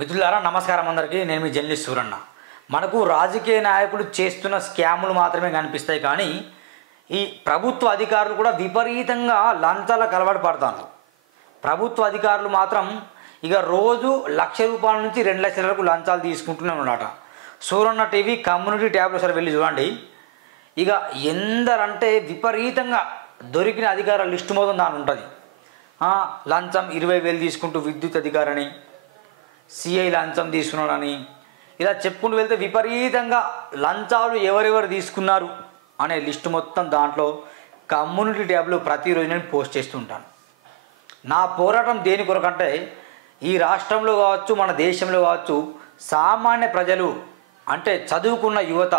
మిత్రులారా నమస్కారం అందరికీ. నేను మీ జర్నలిస్ట్ సూరన్న. మనకు రాజకీయ నాయకులు చేస్తున్న స్కాములు మాత్రమే కనిపిస్తాయి, కానీ ఈ ప్రభుత్వ అధికారులు కూడా విపరీతంగా లంచాలకు అలవాటు పడతారు. ప్రభుత్వ అధికారులు మాత్రం ఇక రోజు ₹1,00,000 నుంచి ₹2,00,000 వరకు లంచాలు తీసుకుంటూనే ఉన్నారట. సూరన్న టీవీ కమ్యూనిటీ ట్యాబ్లో సరే వెళ్ళి చూడండి. ఇక ఎందరంటే విపరీతంగా దొరికిన అధికారుల లిస్టు మొత్తం దాని ఉంటుంది. లంచం 20,000 తీసుకుంటూ విద్యుత్ అధికారిని, సిఐ లంచం తీసుకున్నాడని ఇలా చెప్పుకుంటూ వెళ్తే విపరీతంగా లంచాలు ఎవరెవరు తీసుకున్నారు అనే లిస్టు మొత్తం దాంట్లో కమ్యూనిటీ ట్యాబ్లో ప్రతిరోజు నేను పోస్ట్ చేస్తుంటాను. నా పోరాటం దేని కొరకంటే ఈ రాష్ట్రంలో కావచ్చు, మన దేశంలో కావచ్చు, సామాన్య ప్రజలు అంటే చదువుకున్న యువత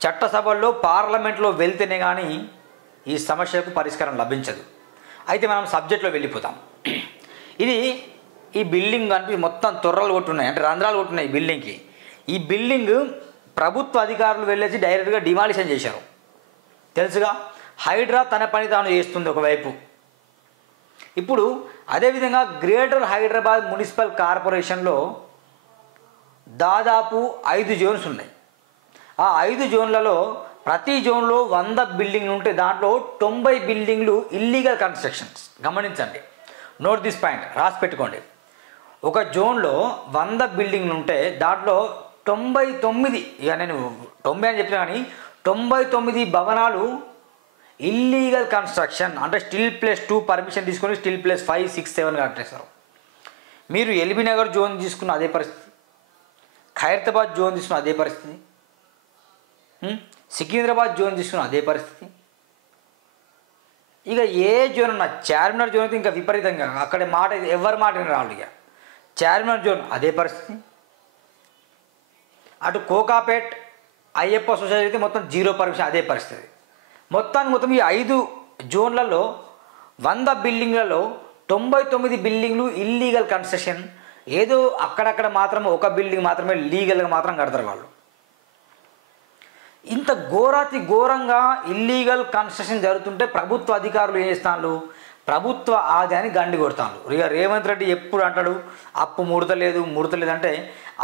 చట్టసభల్లో పార్లమెంట్లో వెళ్తేనే కానీ ఈ సమస్యకు పరిష్కారం లభించదు. అయితే మనం సబ్జెక్ట్లో వెళ్ళిపోతాం. ఈ బిల్డింగ్ కనిపి మొత్తం తొర్రలు కొట్టున్నాయి, అంటే రంధ్రాలు కొట్టున్నాయి ఈ బిల్డింగ్కి. ఈ బిల్డింగ్ ప్రభుత్వ అధికారులు వెళ్ళేసి డైరెక్ట్గా డిమాలిషన్ చేశారు. తెలుసుగా, హైడ్రా తన పని తాను చేస్తుంది ఒకవైపు. ఇప్పుడు అదేవిధంగా గ్రేటర్ హైదరాబాద్ మున్సిపల్ కార్పొరేషన్లో దాదాపు 5 జోన్స్ ఉన్నాయి. ఆ 5 జోన్లలో ప్రతి జోన్లో 100 బిల్డింగ్లు ఉంటే దాంట్లో 90 బిల్డింగ్లు ఇల్లీగల్ కన్స్ట్రక్షన్స్. గమనించండి, నోట్ దిస్ పాయింట్, రాసి పెట్టుకోండి. ఒక జోన్లో 100 బిల్డింగ్లు ఉంటే దాంట్లో 99, ఇక నేను 90 అని చెప్పినా కానీ 99 భవనాలు ఇల్లీగల్ కన్స్ట్రక్షన్, అంటే స్టిల్ ప్లస్ 2 పర్మిషన్ తీసుకొని స్టిల్ ప్లస్ 5, 6, 7 కట్టేస్తారు. మీరు ఎల్బీ నగర్ జోన్ తీసుకున్న అదే పరిస్థితి, ఖైరతాబాద్ జోన్ తీసుకున్న అదే పరిస్థితి, సికింద్రాబాద్ జోన్ తీసుకున్న అదే పరిస్థితి. ఇక ఏ జోన్ ఉన్నా, చార్మినార్ జోన్ అయితే ఇంకా విపరీతంగా, అక్కడ మాట ఎవరి మాట రాళ్ళు. ఇక చార్మినార్ జోన్ అదే పరిస్థితి. అటు కోకాపేట్ అయ్యప్ప సొసైటీ అయితే మొత్తం 0 పర్మిషన్, అదే పరిస్థితి. మొత్తం ఈ 5 జోన్లలో 100 బిల్డింగ్లలో 99 బిల్డింగ్లు ఇల్లీగల్ కన్స్ట్రక్షన్. ఏదో అక్కడక్కడ మాత్రం ఒక బిల్డింగ్ మాత్రమే లీగల్గా మాత్రం కడతారు వాళ్ళు. ఇంత ఘోరంగా ఇల్లీగల్ కన్స్ట్రక్షన్ జరుగుతుంటే ప్రభుత్వ అధికారులు ఏం చేస్తాను, ప్రభుత్వ ఆదాయాన్ని గండి కొడతాను. ఇక రేవంత్ రెడ్డి ఎప్పుడు అంటాడు అప్పు ముడతలేదు అంటే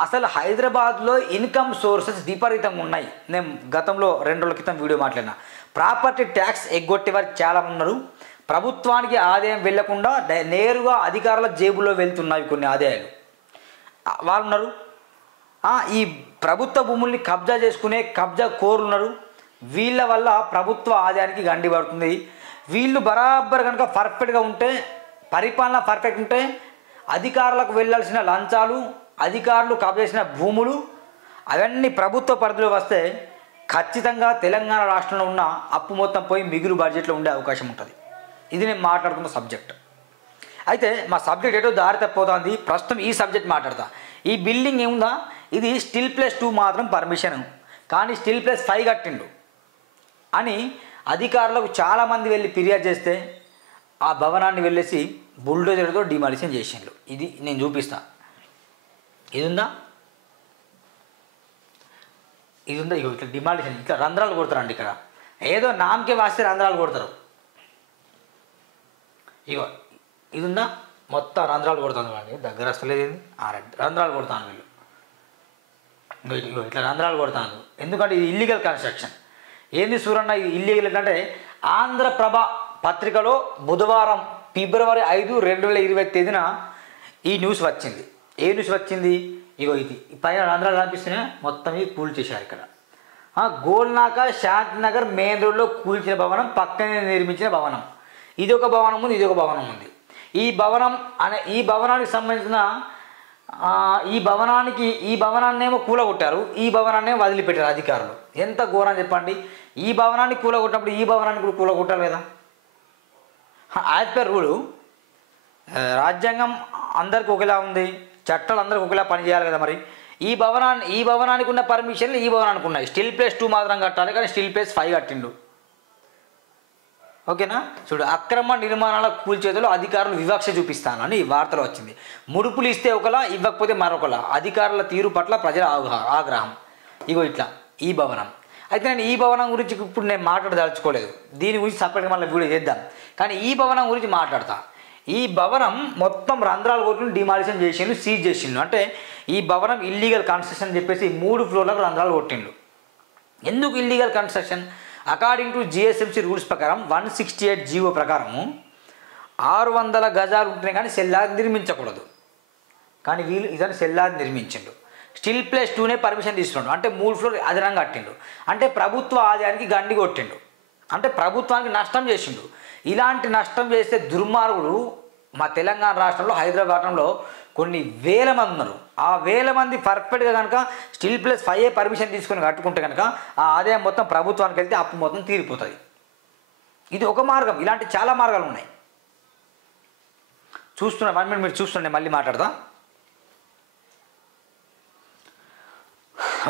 అసలు హైదరాబాద్లో ఇన్కమ్ సోర్సెస్ విపరీతంగా ఉన్నాయి. నేను గతంలో 2 రోజుల క్రితం వీడియో మాట్లాడినా. ప్రాపర్టీ ట్యాక్స్ ఎగ్గొట్టే వారు చాలా ఉన్నారు. ప్రభుత్వానికి ఆదాయం వెళ్లకుండా నేరుగా అధికారుల జేబులో వెళ్తున్నాయి కొన్ని ఆదాయాలు. వాళ్ళు ఉన్నారు. ఈ ప్రభుత్వ భూముల్ని కబ్జా చేసుకునే కబ్జా కోర్లు ఉన్నారు. వీళ్ళ వల్ల ప్రభుత్వ ఆదాయానికి గండి పడుతుంది. వీళ్ళు బరాబర్ కనుక పర్ఫెక్ట్గా ఉంటే, పరిపాలన పర్ఫెక్ట్ ఉంటే, అధికారులకు వెళ్ళాల్సిన లంచాలు, అధికారులు కబ్జా చేసిన భూములు అవన్నీ ప్రభుత్వ పరిధిలో వస్తే ఖచ్చితంగా తెలంగాణ రాష్ట్రంలో ఉన్న అప్పు మొత్తం పోయి మిగులు బడ్జెట్లో ఉండే అవకాశం ఉంటుంది. ఇది నేను మాట్లాడుతున్న సబ్జెక్ట్. అయితే మా సబ్జెక్ట్ ఏటో దారి తప్పిపోతుంది. ప్రస్తుతం ఈ సబ్జెక్ట్ మాట్లాడతా. ఈ బిల్డింగ్ ఏముందా, ఇది స్టిల్ ప్లస్ 2 మాత్రం పర్మిషన్, కానీ స్టిల్ ప్లస్ 5 కట్టిండు అని అధికారులకు చాలామంది వెళ్ళి ఫిర్యాదు చేస్తే ఆ భవనాన్ని వెళ్ళేసి బుల్డోజర్తో డిమాలిషన్ చేసిండ్రు. ఇది నేను చూపిస్తా. ఇది ఉందా, ఇగో ఇట్లా డిమాలిషన్, ఇట్లా రంధ్రాలు కొడతారండి. ఇక్కడ ఏదో నామకే వాస్తే రంధ్రాలు కొడతారు. ఇగో ఇది ఉందా, మొత్తం రంధ్రాలు కొడతాను కానీ దగ్గర వస్తలేదు. రంధ్రాలు కొడతాను వీళ్ళు. ఇగో ఇట్లా రంధ్రాలు కొడతాను. ఎందుకంటే ఇది ఇల్లీగల్ కన్స్ట్రక్షన్. ఏంది సూరన్న ఇది ఇల్లీగల్ అంటే, ఆంధ్రప్రభ పత్రికలో బుధవారం ఫిబ్రవరి 5, 2020 ఈ న్యూస్ వచ్చింది. ఏ న్యూస్ వచ్చింది, ఇగో ఇది పైన రంధ్రాలు కనిపిస్తున్నాయి, మొత్తం ఇది కూల్చేశారు. ఇక్కడ గోల్నాక శాంతినగర్ మెయిన్ రోడ్లో కూల్చిన భవనం, పక్కనే నిర్మించిన భవనం. ఇది ఒక భవనం ఉంది, ఇది ఒక భవనం ఉంది. ఈ భవనానికి సంబంధించిన ఈ భవనాన్నేమో కూలగొట్టారు, ఈ భవనాన్నేమో వదిలిపెట్టారు అధికారులు. ఎంత ఘోరం చెప్పండి. ఈ భవనాన్ని కూలగొట్టినప్పుడు ఈ భవనాన్ని కూడా కూలగొట్టాలి కదా. యాజ్ పర్ రూలు రాజ్యాంగం అందరికి ఒకేలా ఉంది, చట్టాలు అందరికి ఒకేలా పనిచేయాలి కదా. మరి ఈ భవనానికి ఉన్న పర్మిషన్లు ఈ భవనానికి ఉన్నాయి. స్టిల్ ప్లస్ 2 మాత్రం కట్టాలి, కానీ స్టిల్ ప్లస్ 5 కట్టిండు. ఓకేనా. చూడు, అక్రమ నిర్మాణాల కూల్చేతలో అధికారులు వివక్ష చూపిస్తానని వార్తలు వచ్చింది. ముడుపులు ఇస్తే ఒకలా, ఇవ్వకపోతే మరొకలా. అధికారుల తీరు పట్ల ప్రజల ఆగ్రహం. ఇగో ఇట్లా ఈ భవనం. అయితే నేను ఈ భవనం గురించి ఇప్పుడు నేను మాట్లాడదలుచుకోలేదు. దీని గురించి సపరేట్గా మళ్ళీ వీడియో చేద్దాం. కానీ ఈ భవనం గురించి మాట్లాడతా. ఈ భవనం మొత్తం రంధ్రాలు కొట్టి డిమాలిషన్ చేసిండు, సీజ్ చేసిండు. అంటే ఈ భవనం ఇల్లీగల్ కన్స్ట్రక్షన్ అని చెప్పేసి 3 ఫ్లోర్లకు రంధ్రాలు కొట్టిండు. ఎందుకు illegal construction? According to GSMC rules ప్రకారం 168 జీవో ప్రకారము 600 గజాలు ఉంటేనే కానీ సెల్లార్ నిర్మించకూడదు. కానీ వీళ్ళు ఇదని సెల్లార్ నిర్మించిండు. స్టిల్ ప్లేస్ 2నే పర్మిషన్ తీసుకున్నాడు. అంటే 3 ఫ్లోర్ అదనంగా కట్టిండు. అంటే ప్రభుత్వ ఆదాయానికి గండి కొట్టిండు. అంటే ప్రభుత్వానికి నష్టం చేసిండు. ఇలాంటి నష్టం చేస్తే దుర్మార్గుడు మా తెలంగాణ రాష్ట్రంలో హైదరాబాద్లో కొన్ని వేల మంది ఉన్నారు. ఆ వేల మంది పర్ఫెక్ట్గా కనుక స్టిల్ ప్లస్ 5 పర్మిషన్ తీసుకొని కట్టుకుంటే కనుక ఆ ఆదాయం మొత్తం ప్రభుత్వానికి వెళ్తే అప్పు మొత్తం తీరిపోతుంది. ఇది ఒక మార్గం. ఇలాంటి చాలా మార్గాలు ఉన్నాయి. చూస్తున్నా 1 మినిట్ మీరు చూస్తుండే మళ్ళీ మాట్లాడదా.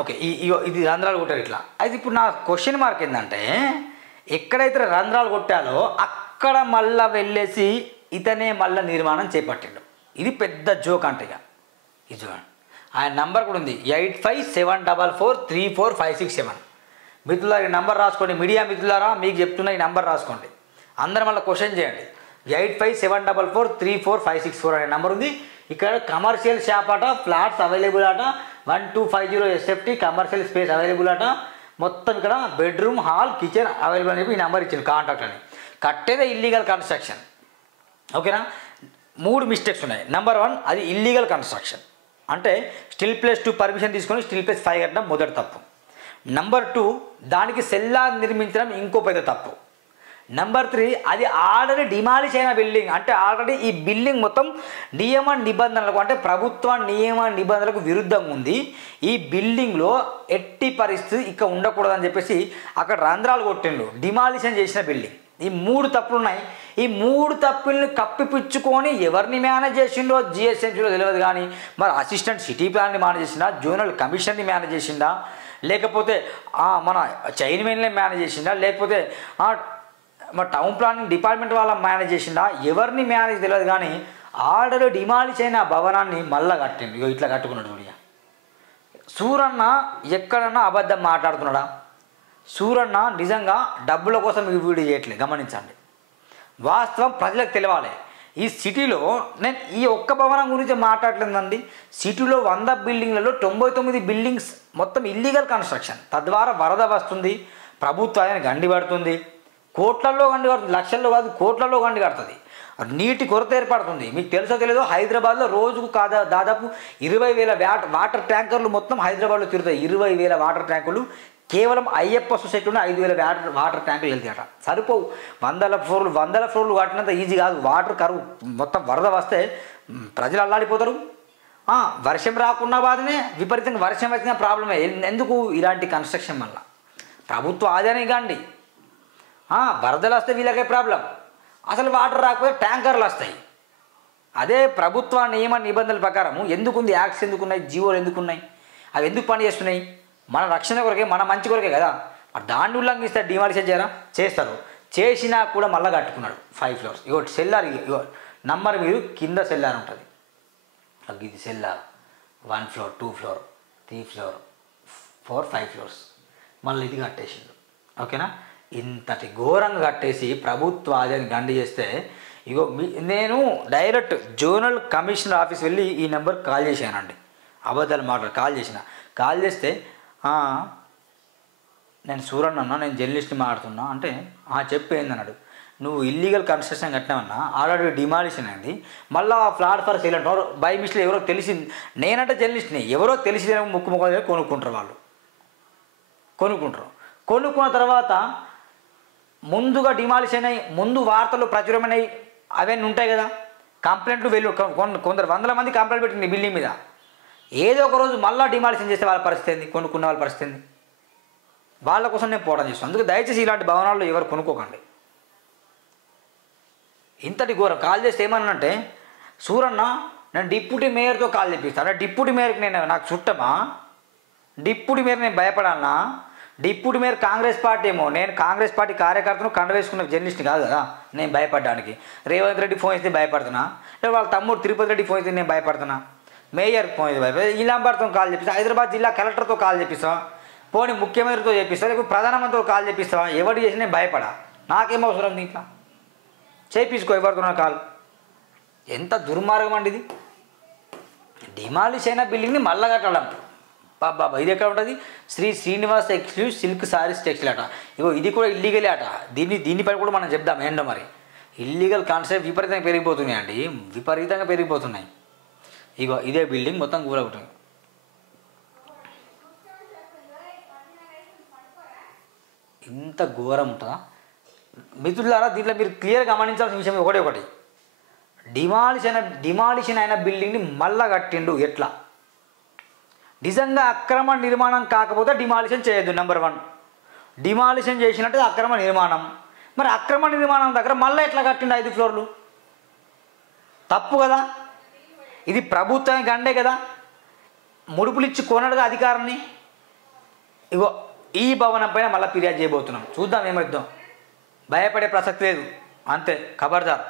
ఓకే, ఇది రంధ్రాలు కొట్టారు ఇట్లా. అయితే ఇప్పుడు నా క్వశ్చన్ మార్క్ ఏంటంటే ఎక్కడైతే రంధ్రాలు కొట్టాలో అక్కడ మళ్ళా వెళ్ళేసి ఇతనే మళ్ళీ నిర్మాణం చేపట్టిండు. ఇది పెద్ద జోక్ అంటే ఇక ఇది చూడండి. ఆయన నంబర్ కూడా ఉంది 8574434567. మిత్రులారా ఈ నంబర్ రాసుకోండి. మీడియా మిత్రులారా మీకు చెప్తున్న ఈ నంబర్ రాసుకోండి. అందరూ మళ్ళీ క్వశ్చన్ చేయండి. 8574434564 అనే నెంబర్ ఉంది. ఇక్కడ కమర్షియల్ షాప్ అట, ఫ్లాట్స్ అవైలబుల్ అట, 1250 SFT కమర్షియల్ స్పేస్ అవైలబుల్ అట, మొత్తం ఇక్కడ బెడ్రూమ్, హాల్, కిచెన్ అవైలబుల్ అని చెప్పి ఈ నెంబర్ ఇచ్చింది కాంటాక్ట్ అని. కట్టేదే ఇల్లీగల్ కన్స్ట్రక్షన్. ఓకేనా? 3 మిస్టేక్స్ ఉన్నాయి. నెంబర్ 1 అది ఇల్లీగల్ కన్స్ట్రక్షన్. అంటే స్టిల్ ప్లేస్ 2 పర్మిషన్ తీసుకొని స్టిల్ ప్లేస్ 5 కట్టడం మొదటి తప్పు. నెంబర్ 2 దానికి సెల్లార్ నిర్మించడం ఇంకో పెద్ద తప్పు. నెంబర్ 3 అది ఆల్రెడీ డిమాలిష్ అయిన బిల్డింగ్. అంటే ఆల్రెడీ ఈ బిల్డింగ్ మొత్తం నియమ నిబంధనలకు అంటే ప్రభుత్వ నియమ నిబంధనలకు విరుద్ధంగా ఉంది. ఈ బిల్డింగ్లో ఎట్టి పరిస్థితి ఇక్కడ ఉండకూడదని చెప్పేసి అక్కడ రంధ్రాలు కొట్టిండు. డిమాలిషన్ చేసిన బిల్డింగ్. ఈ 3 తప్పులు ఉన్నాయి. ఈ 3 తప్పుల్ని కప్పిపుచ్చుకొని ఎవరిని మేనేజ్ చేసిండో జిఎస్ఎంసీలో తెలియదు. కానీ మరి అసిస్టెంట్ సిటీ ప్లాన్ని మేనేజ్ చేసిందా, జోనల్ కమిషన్ని మేనేజ్ చేసిందా, లేకపోతే మన చైర్మన్ని మేనేజ్ చేసిందా, లేకపోతే మా టౌన్ ప్లానింగ్ డిపార్ట్మెంట్ వాళ్ళ మేనేజ్ చేసిందా, ఎవరిని మేనేజ్ తెలియదు. కానీ ఆర్డర్ డిమాలిష్ అయిన భవనాన్ని మళ్ళా కట్టిండు. ఇగో ఇట్లా కట్టుకున్నాడు. చూడ సూరన్న ఎక్కడన్నా అబద్ధం మాట్లాడుతున్నాడా? సూరన్న నిజంగా డబ్బుల కోసం ఈ వీడియో చేయట్లేదు. గమనించండి. వాస్తవం ప్రజలకు తెలియాలి. ఈ సిటీలో నేను ఈ ఒక్క భవనం గురించి మాట్లాడలేదండి. సిటీలో 100 బిల్డింగ్లలో 99 బిల్డింగ్స్ మొత్తం ఇల్లీగల్ కన్స్ట్రక్షన్. తద్వారా వరద వస్తుంది, ప్రభుత్వానికి గండి పడుతుంది, కోట్లలో గండి కడుతుంది, లక్షల్లో కాదు కోట్లలో గండి కడుతుంది, నీటి కొరత ఏర్పడుతుంది. మీకు తెలుసో తెలియదో వాటర్లో రోజుకు దాదాపు 20,000 వాటర్ ట్యాంకర్లు మొత్తం హైదరాబాద్లో తిరుగుతాయి. 20,000 వాటర్ ట్యాంకులు కేవలం అయ్యప్ప సొసైటీలోనే 5,000 వాటర్ ట్యాంకులు వెళ్తాయట. సరిపోవు. 100 ఫ్లోర్లు కట్టినంత ఈజీ కాదు. వాటర్ కరువు మొత్తం వరద వస్తే ప్రజలు అల్లాడిపోతారు. వర్షం రాకున్నా బాధనే, విపరీతంగా వర్షం వచ్చిన ప్రాబ్లమే. ఎందుకు ఇలాంటి కన్స్ట్రక్షన్ వల్ల ప్రభుత్వ ఆదాయానికి కాండి. వరదలు వస్తే వీళ్ళకే ప్రాబ్లం. అసలు వాటర్ రాకపోతే ట్యాంకర్లు వస్తాయి. అదే ప్రభుత్వ నియమ నిబంధనల ప్రకారం ఎందుకుంది, యాక్ట్స్ ఎందుకున్నాయి, జీవోలు ఎందుకున్నాయి, అవి ఎందుకు పని చేస్తున్నాయి? మన రక్షణ కొరకే, మన మంచి కొరకే కదా. దాన్ని ఉల్లంఘిస్తే డిమాలిషన్ చేయరా? చేస్తారు. చేసినా కూడా మళ్ళీ కట్టుకున్నాడు 5 ఫ్లోర్స్. ఇగో సెల్లార్, ఇగో నంబర్ మీరు కింద సెల్లార్ ఉంటుంది. ఇది cellar 1 floor, 2 floor, 3 floor, 4, 5 floors. మళ్ళీ ఇది కట్టేసిండు. ఓకేనా? ఇంతటి ఘోరంగా కట్టేసి ప్రభుత్వ ఆదాయాన్ని గండి చేస్తే ఇగో నేను డైరెక్ట్ జోనల్ కమిషనర్ ఆఫీస్ వెళ్ళి ఈ నెంబర్కి కాల్ చేశానండి. అబద్ధాలు కాల్ చేస్తే నేను సూరన్ అన్నా, నేను జర్నలిస్ట్ని మాట్లాడుతున్నా అంటే చెప్పేంది అన్నాడు. నువ్వు ఇల్లీగల్ కన్స్ట్రక్షన్ కట్టినావన్నా, ఆల్రెడీ డిమాలిషన్ అయింది, మళ్ళీ ఫ్లాట్ ఫర్ సేల్ అంటారు. బై మిస్టేక్ ఎవరో తెలిసింది, నేనంటే జర్నలిస్ట్ని, ఎవరో తెలిసి ముక్కు కొనుక్కుంటారు. వాళ్ళు కొనుక్కున్న తర్వాత ముందుగా డిమాలిషన్ అయ్యి ముందు వార్తలు ప్రచురమైనవి అవన్నీ ఉంటాయి కదా. కంప్లైంట్లు కొందరు 100 మంది కంప్లైంట్ పెట్టింది బిల్డింగ్ మీద. ఏదో ఒక రోజు మళ్ళీ డిమాలిషన్ చేస్తే వాళ్ళ పరిస్థితి ఏంది, కొనుక్కున్న వాళ్ళ పరిస్థితి ఏంది? వాళ్ళ కోసం నేను పోవడం చేస్తాను. అందుకే దయచేసి ఇలాంటి భవనాల్లో ఎవరు కొనుక్కోకండి. ఇంతటి ఘోరం. కాల్ చేస్తే ఏమన్నానంటే, సూరన్న నేను డిప్యూటీ మేయర్తో కాల్ చేపిస్తాను. డిప్యూటీ మేయర్కి నాకు చుట్టమా? డిప్యూటీ మేయర్ నేను భయపడాలన్నా? డిప్యూటీ మేయర్ కాంగ్రెస్ పార్టీ ఏమో, నేను కాంగ్రెస్ పార్టీ కార్యకర్తను కండ వేసుకున్న జర్నలిస్ట్ని కాదు కదా నేను భయపడడానికి. రేవంత్ రెడ్డి ఫోన్ ఇస్తే భయపడుతున్నా, లేదా వాళ్ళ తమ్ముడు తిరుపతి రెడ్డి ఫోన్ ఇస్తే నేను భయపడుతున్నా, మేయర్ ఫోన్ ఇస్తే భయపడ, ఇలాంబర్తో కాల్ చేపిస్తా, హైదరాబాద్ జిల్లా కలెక్టర్తో కాల్ చేపిస్తా, పోనీ ముఖ్యమంత్రితో చేపిస్తా, లేకపోతే ప్రధానమంత్రితో కాల్ చేపిస్తావా? ఎవరు చేసి నేను భయపడా? నాకేం అవసరం దీంట్లో? చేయించుకో ఎవరితో కాల్. ఎంత దుర్మార్గం అండి ఇది. డిమాలిష్ అయిన బిల్డింగ్ని మళ్ళా కట్టడం. బాబా ఇది ఎక్కడ ఉంటుంది? Shri Srinivas exclusive silk sarees textile అట. ఇగో ఇది కూడా ఇల్లీగలే అట. దీనిపై కూడా మనం చెప్దాం ఏంటో మరి. ఇల్లీగల్ కాన్సెప్ట్ విపరీతంగా పెరిగిపోతున్నాయి అండి, విపరీతంగా పెరిగిపోతున్నాయి. ఇగో ఇదే బిల్డింగ్ మొత్తం కూలగొట్టింది. ఇంత ఘోరం ఉంటుందా మిత్రులారా? దీంట్లో మీరు క్లియర్గా గమనించాల్సిన విషయం ఒకటి, డిమాలిషన్ అయిన బిల్డింగ్ని మళ్ళా కట్టిండు. ఎట్లా? నిజంగా అక్రమ నిర్మాణం కాకపోతే డిమాలిషన్ చేయొద్దు. నెంబర్ 1, డిమాలిషన్ చేసినట్టు అక్రమ నిర్మాణం. మరి అక్రమ నిర్మాణం దగ్గర మళ్ళీ ఎట్లా కట్టిండు 5 ఫ్లోర్లు? తప్పు కదా. ఇది ప్రభుత్వం గండే కదా, ముడుపులు ఇచ్చి కొనడుగా అధికారాన్ని. ఇగో ఈ భవనం పైన మళ్ళీ ఫిర్యాదు చేయబోతున్నాం. చూద్దాం ఏమవుద్దాం. భయపడే ప్రసక్తి లేదు, అంతే. ఖబర్దార్.